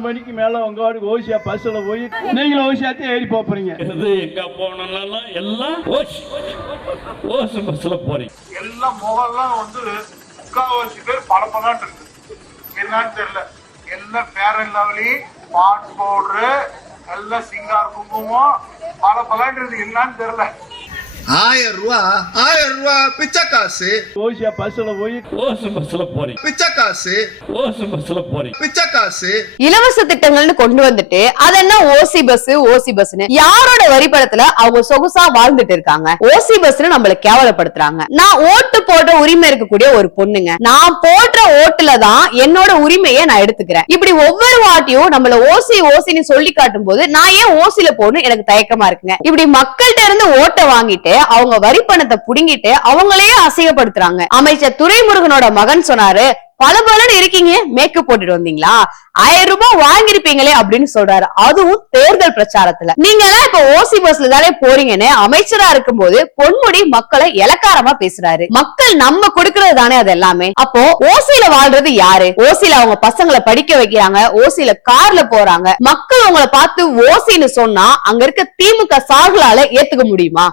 மணிக்கு மேல உங்க வாட்டுக்கு ஓசியா பஸ்ல போய் நீங்களும் ஓசியாத்தே ஏறி போறீங்க. எங்க போனாலும் எல்லாம் ஓசி பஸ்ல போறீங்க. எல்லாம் முகம்லாம் முக்காவாசி பேர் படப்படாட்டு இருக்கு. என்னன்னு தெரியல. எல்லாம் ஃபேர் அண்ட் லவ்லி, பாட் பவுடரு, எல்லாம் சிங்கார் குங்குமம் படப்படாட்டு இருக்கு. என்னன்னு தெரியல. 1000 ரூபாய் பிச்சை காசு. ஓசியா பஸ்ல போய் ஓசி பஸ்ல போறீங்க. பிச்சை காசு. ஓசி பஸ்ல போறீங்க. பிச்சை காசு. இலவச திட்டங்கள்னு கொண்டு வந்துட்டு அது என்ன ஓசி பஸ்னு யாரோட வரிப்படத்துல அவங்க சொகுசா வாழ்ந்துட்டு இருக்காங்க. ஓசி பஸ்னு நம்மள கேவலப்படுத்துறாங்க. நான் ஓட்டு போடுற உரிமை இருக்கக்கூடிய ஒரு பொண்ணுங்க. நான் போடுற ஓட்டுல தான் என்னோட உரிமையை நான் எடுத்துக்கிறேன். இப்படி ஒவ்வொரு வாட்டியும் நம்மள ஓசின்னு சொல்லி காட்டும் போது நான் ஏன் ஓசில போகணும் எனக்கு தயக்கமா இருக்குங்க. இப்படி மக்கள்கிட்ட இருந்து ஓட்டை வாங்கிட்டு அவங்க வரி பணத்தை புடுங்கிட்டு அவங்களையே அசிங்கப்படுத்துறாங்க. அமைச்சர் துரைமுருகனோட மகன் சொன்னாரு, பலன்னு இருக்கீங்க, மேக்கப் போட்டுட்டு வந்தீங்களா, 1000 ரூபாய் வாங்கிருப்பீங்களே அப்படின்னு சொல்றாரு. அதுவும் தேர்தல் பிரச்சாரத்துல. நீங்க எல்லாம் இப்ப ஓசி பஸ்ல தானே போறீங்கன்னு அமைச்சரா இருக்கும் போது பொன்முடி மக்களை இலக்காரமா பேசுறாரு. மக்கள் நம்ம கொடுக்கறது தானே அது எல்லாமே. அப்போ ஓசியில வாழ்றது யாரு? ஓசியில அவங்க பசங்களை படிக்க வைக்கிறாங்க, ஓசியில கார்ல போறாங்க. மக்கள் உங்களை பார்த்து ஓசின்னு சொன்னா அங்க இருக்க திமுக சார்களால ஏத்துக்க முடியுமா?